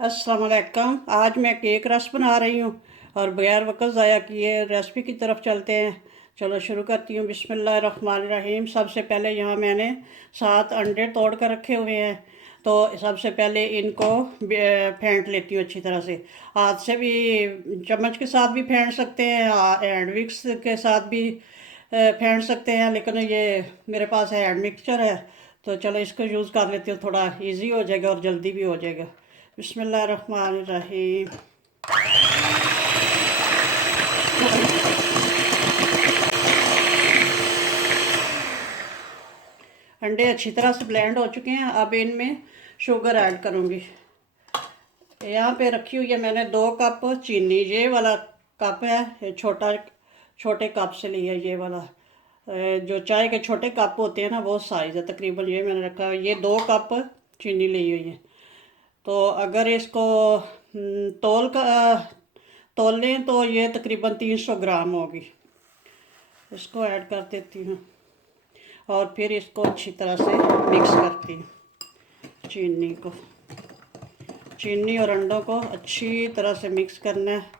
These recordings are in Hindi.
अस्सलाम वालेकुम। आज मैं केक रस बना रही हूँ और बगैर वक्त ज़ाया किए रेसिपी की तरफ चलते हैं। चलो शुरू करती हूँ। बिस्मिल्लाहिर्रहमानिर्रहीम। सबसे पहले यहाँ मैंने 7 अंडे तोड़ कर रखे हुए हैं। तो सबसे पहले इनको फेंट लेती हूँ अच्छी तरह से। हाथ से भी, चम्मच के साथ भी फेंट सकते हैं, हैंड विक्स के साथ भी फेंट सकते हैं, लेकिन ये मेरे पास हैंड मिक्सचर है तो चलो इसको यूज़ कर लेती हूँ। थोड़ा इजी हो जाएगा और जल्दी भी हो जाएगा। बिस्मिल्लाहिर्रहमानिर्रहीम। अंडे अच्छी तरह से ब्लेंड हो चुके हैं। अब इनमें शुगर ऐड करूँगी। यहाँ पे रखी हुई है मैंने 2 कप चीनी। ये वाला कप है, ये छोटे कप से लिया ये वाला। जो चाय के छोटे कप होते हैं ना, वो साइज़ है तकरीबन। ये मैंने रखा है, ये 2 कप चीनी ली हुई है। तो अगर इसको तोल लें तो ये तकरीबन 300 ग्राम होगी। इसको ऐड कर देती हूँ और फिर इसको अच्छी तरह से मिक्स करती हूँ। चीनी और अंडों को अच्छी तरह से मिक्स करना है।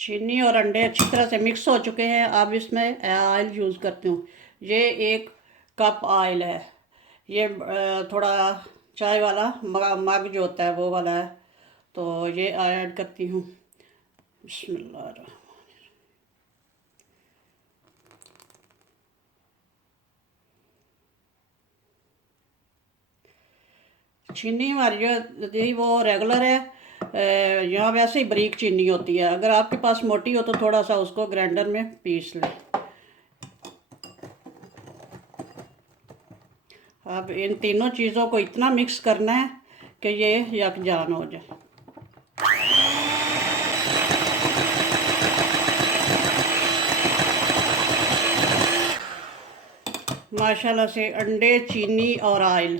चीनी और अंडे अच्छी तरह से मिक्स हो चुके हैं। अब इसमें ऑयल यूज़ करती हूँ। ये 1 कप ऑयल है। ये थोड़ा चाय वाला मग जो होता है वो वाला है, तो ये ऐड करती हूँ। बिस्मिल्लाह। चीनी हमारी जो यही वो रेगुलर है। यहाँ वैसे ही बारीक चीनी होती है। अगर आपके पास मोटी हो तो थोड़ा सा उसको ग्राइंडर में पीस लें। अब इन तीनों चीज़ों को इतना मिक्स करना है कि ये यकजान हो जाए। माशाल्लाह से अंडे, चीनी और ऑयल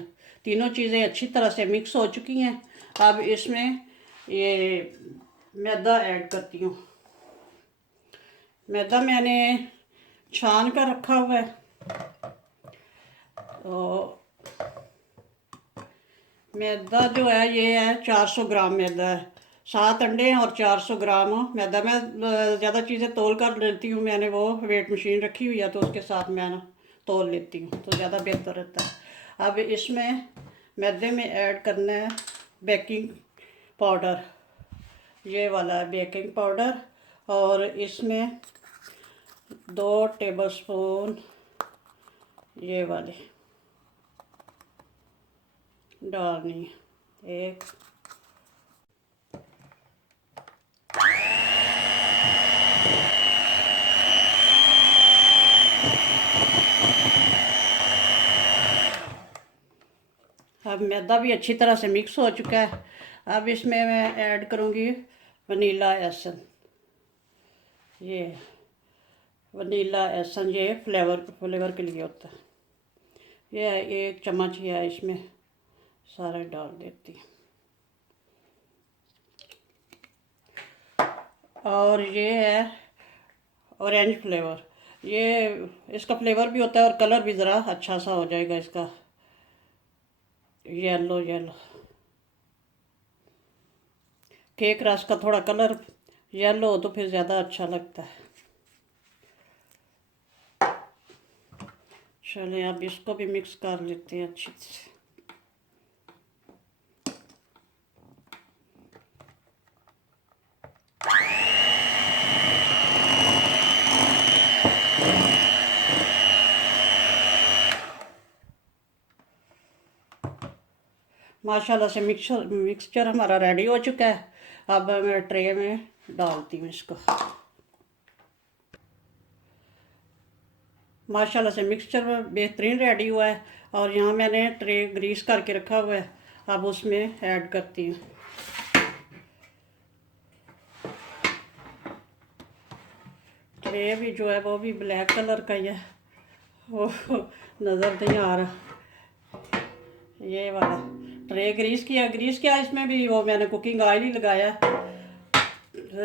तीनों चीज़ें अच्छी तरह से मिक्स हो चुकी हैं। अब इसमें ये मैदा ऐड करती हूँ। मैदा मैंने छान कर रखा हुआ है। तो मैदा जो है ये है 400 ग्राम मैदा है। 7 अंडे हैं और 400 ग्राम मैदा। मैं ज़्यादा चीज़ें तोल कर लेती हूँ। मैंने वो वेट मशीन रखी हुई है तो उसके साथ मैं ना तोल लेती हूँ तो ज़्यादा बेहतर रहता है। अब इसमें मैदे में ऐड करना है बेकिंग पाउडर। ये वाला है बेकिंग पाउडर। और इसमें 2 टेबलस्पून ये वाले डालनी है। एक अब मैदा भी अच्छी तरह से मिक्स हो चुका है। अब इसमें मैं ऐड करूँगी वनीला एसन। ये वनीला एसन ये फ्लेवर के लिए होता है। ये 1 चम्मच ही है, इसमें सारा डाल देती हूँ। और ये है ऑरेंज फ्लेवर। ये इसका फ्लेवर भी होता है और कलर भी ज़रा अच्छा सा हो जाएगा इसका, येलो येलो। केक रस का थोड़ा कलर येलो हो तो फिर ज़्यादा अच्छा लगता है। चलिए अब इसको भी मिक्स कर लेते हैं अच्छी से। माशाल्लाह से मिक्सचर हमारा रेडी हो चुका है। अब मैं ट्रे में डालती हूँ इसको। माशाल्लाह से मिक्सचर बेहतरीन रेडी हुआ है। और यहाँ मैंने ट्रे ग्रीस करके रखा हुआ है। अब उसमें ऐड करती हूँ। ट्रे भी जो है वो भी ब्लैक कलर का ही है, वो नज़र नहीं आ रहा। ये वाला ट्रे ग्रीस किया। इसमें भी वो मैंने कुकिंग ऑयल ही लगाया।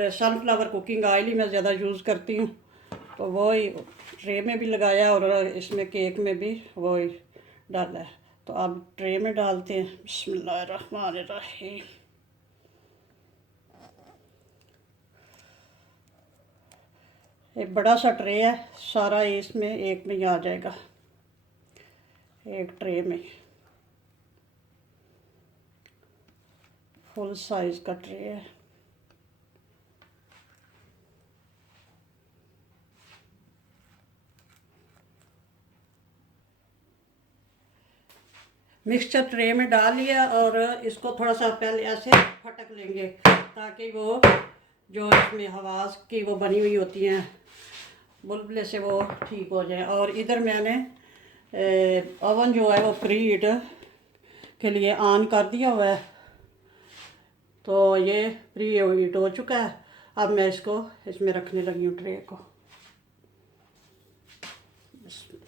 सनफ्लावर कुकिंग ऑयल ही मैं ज़्यादा यूज़ करती हूँ, तो वो ही ट्रे में भी लगाया और इसमें केक में भी वो ही डाला है। तो अब ट्रे में डालते हैं। बिस्मिल्लाहिर्रहमानिर्रहीम। एक बड़ा सा ट्रे है, सारा इसमें एक में ही आ जाएगा, एक ट्रे में फुल साइज़ का ट्रे है। मिक्सचर ट्रे में डाल लिया और इसको थोड़ा सा पहले ऐसे फटक लेंगे ताकि वो जो इसमें हवा की वो बनी हुई होती हैं बुलबुले से वो ठीक हो जाए। और इधर मैंने ओवन जो है वो प्री हीट के लिए ऑन कर दिया हुआ है, तो ये प्री हीट हो चुका है। अब मैं इसको इसमें रखने लगी हूँ ट्रे को। बिस्मिल्लाह।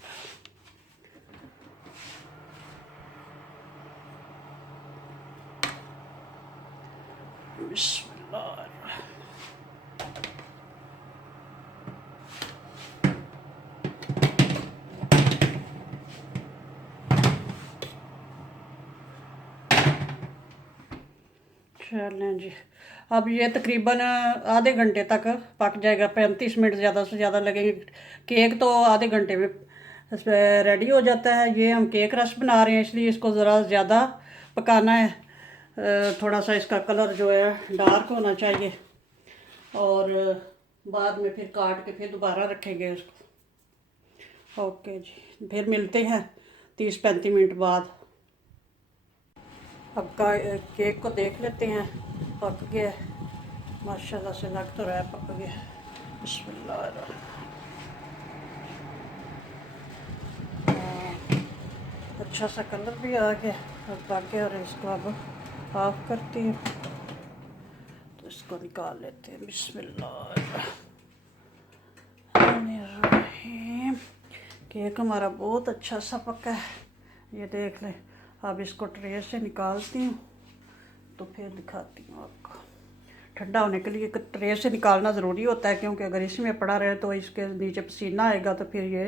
चलें जी, अब ये तकरीबन आधे घंटे तक पक जाएगा, 35 मिनट ज़्यादा से ज़्यादा लगेंगे। केक तो आधे घंटे में रेडी हो जाता है। ये हम केक रस बना रहे हैं इसलिए इसको ज़रा ज़्यादा पकाना है। थोड़ा सा इसका कलर जो है डार्क होना चाहिए और बाद में फिर काट के फिर दोबारा रखेंगे उसको। ओके जी, फिर मिलते हैं 30-35 मिनट बाद। अब केक को देख लेते हैं, पक गया माशाल्लाह से, लग तो रहा है पक गया। बिस्मिल्लाह। अच्छा सा कलर भी आ गया और पक गया। और इसको अब ऑफ करती हूँ, तो इसको निकाल लेते हैं। बिस्मिल्लाह। केक हमारा बहुत अच्छा सा पका है, ये देख लें। अब इसको ट्रे से निकालती हूँ तो फिर दिखाती हूँ आपको। ठंडा होने के लिए ट्रे से निकालना ज़रूरी होता है, क्योंकि अगर इसमें पड़ा रहे तो इसके नीचे पसीना आएगा तो फिर ये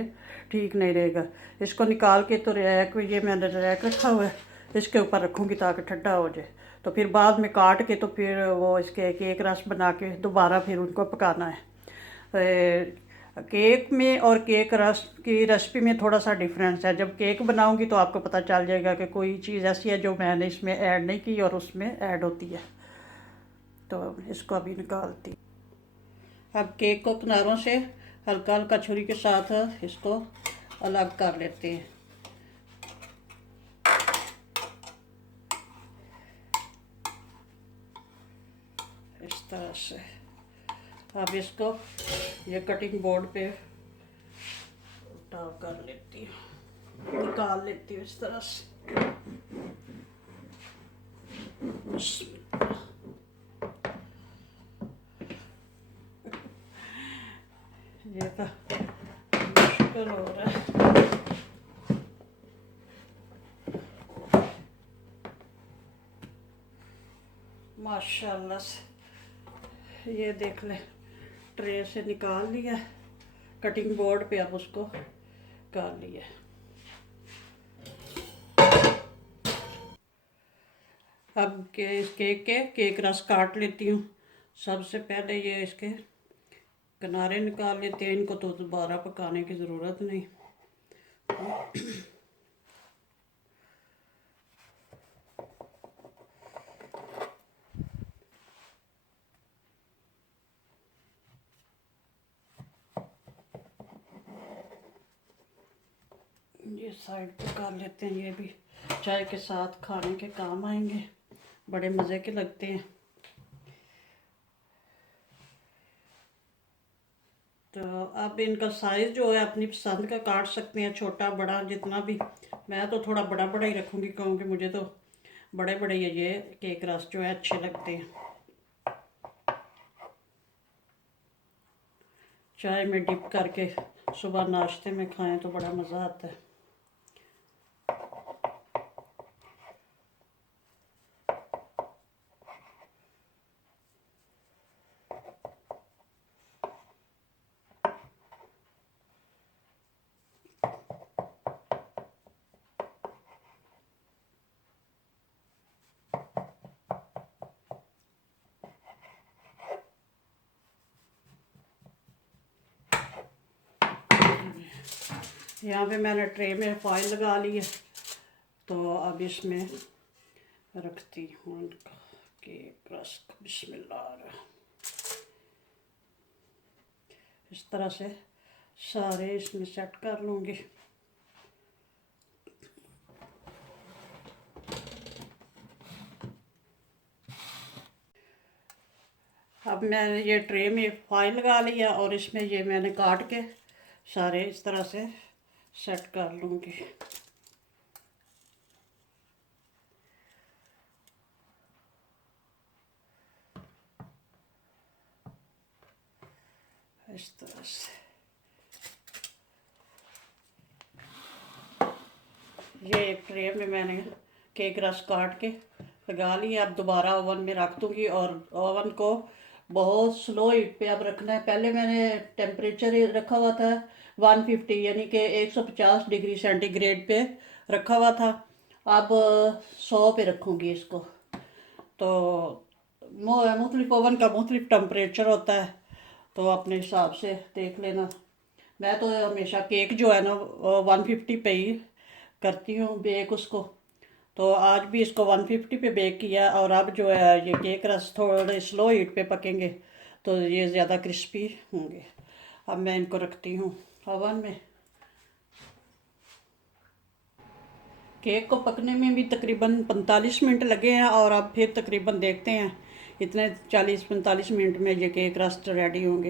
ठीक नहीं रहेगा। इसको निकाल के तो रैक, ये मैंने रैक रखा हुआ है, इसके ऊपर रखूँगी ताकि ठंडा हो जाए। तो फिर बाद में काट के तो फिर वो इसके केक रस बना के दोबारा फिर उनको पकाना है। केक में और केक रस की रेसिपी में थोड़ा सा डिफरेंस है। जब केक बनाऊंगी तो आपको पता चल जाएगा कि कोई चीज़ ऐसी है जो मैंने इसमें ऐड नहीं की और उसमें ऐड होती है। तो इसको अभी निकालती। अब केक को किनारों से हल्का हल्का छुरी के साथ इसको अलग कर लेते हैं। इस तरह से अब इसको ये कटिंग बोर्ड पे उल्टा कर लेती हूँ, निकाल लेती हूँ इस तरह से। ये तो मुश्किल हो रहा है। माशाल्लाह से ये देख ले, ट्रे से निकाल लिया, कटिंग बोर्ड पे अब उसको कर लिया। अब केक रस काट लेती हूँ। सबसे पहले ये इसके किनारे निकाल लेते हैं, इनको तो दोबारा पकाने की ज़रूरत नहीं। ये साइड पे कर लेते हैं, ये भी चाय के साथ खाने के काम आएंगे, बड़े मज़े के लगते हैं। तो आप इनका साइज़ जो है अपनी पसंद का काट सकते हैं, छोटा बड़ा जितना भी। मैं तो थोड़ा बड़ा बड़ा ही रखूँगी क्योंकि मुझे तो बड़े बड़े ये केक रस जो है अच्छे लगते हैं। चाय में डिप करके सुबह नाश्ते में खाएं तो बड़ा मज़ा आता है। यहाँ पे मैंने ट्रे में फॉइल लगा ली है, तो अब इसमें रखती हूँ केक रस्क। बिस्मिल्लाह। इस तरह से सारे इसमें सेट कर लूँगी। अब मैंने ये ट्रे में फॉइल लगा लिया और इसमें ये मैंने काट के सारे इस तरह से सेट कर लूँगी। इस तरह से ये एक ट्रे में मैंने केक रस काट के लगा लिया। अब दोबारा ओवन में रख दूँगी और ओवन को बहुत स्लो हीट पे अब रखना है। पहले मैंने टेम्परेचर रखा हुआ था 150 यानी कि 150 डिग्री सेंटीग्रेड पे रखा हुआ था। अब 100 पे रखूँगी इसको। तो मुख्तलिफ ओवन का मुख्तलिफ टेम्परेचर होता है, तो अपने हिसाब से देख लेना। मैं तो हमेशा केक जो है ना 150 पे ही करती हूँ बेक उसको। तो आज भी इसको 150 पे बेक किया और अब जो है ये केक रस थोड़े स्लो हीट पे पकेंगे तो ये ज़्यादा क्रिस्पी होंगे। अब मैं इनको रखती हूँ ओवन में। केक को पकने में भी तकरीबन 45 मिनट लगे हैं और अब फिर तकरीबन देखते हैं इतने 40-45 मिनट में ये केक रस रेडी होंगे।